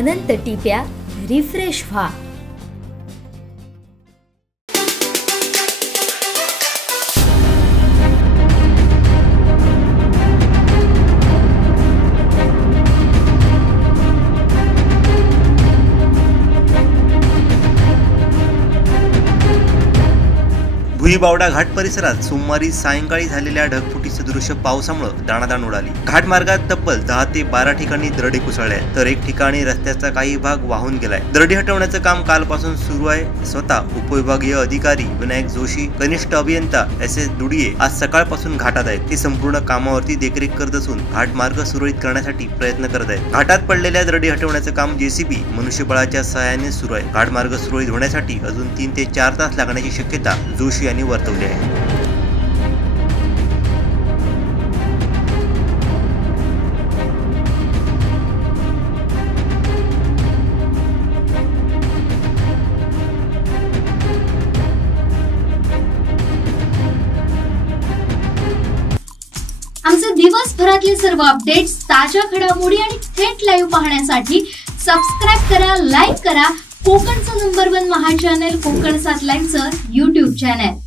अनंत टिप्या refresh व्हा। भुईबावडा घाट परिसरात सोमवारी सायंकाळी झालेल्या ढगफुटी सदृश पावसामुळे दाणादाण उडाली। घाट मार्गात तब्बल 10 ते 12 ठिकाणी दरडी कोसळल्या, तर एक ठिकाणी रस्त्याचा काही भाग वाहून गेलाय। दरडी हटवण्याचं काम कालपासून सुरू आहे। स्वतः उपविभागीय अधिकारी विनायक जोशी, कनिष्ठ अभियंता SS दुडिये आज सकाळपासून घाटात आहेत। ते संपूर्ण कामावरती देखरेख करत असून घाट मार्ग सुरळीत करण्यासाठी प्रयत्न करत आहेत। घाटात पडलेल्या दरडी हटवण्याचं काम JCB मनुष्यबळाच्या सहाय्याने सुरू आहे। घाट मार्ग सुरळीत होण्यासाठी अजून 3 ते 4 तास लागण्याची शक्यता जोशी यांनी वर्तवली आहे। आमचे दिवसभरातले सर्व अपडेट्स, ताज्या घडामोडी आणि थेट लाईव्ह पाहण्यासाठी सबस्क्राइब करा, लाईक करा कोकणचं नंबर 1 महा चॅनल कोकण 7 लाईव्हचं YouTube चॅनल।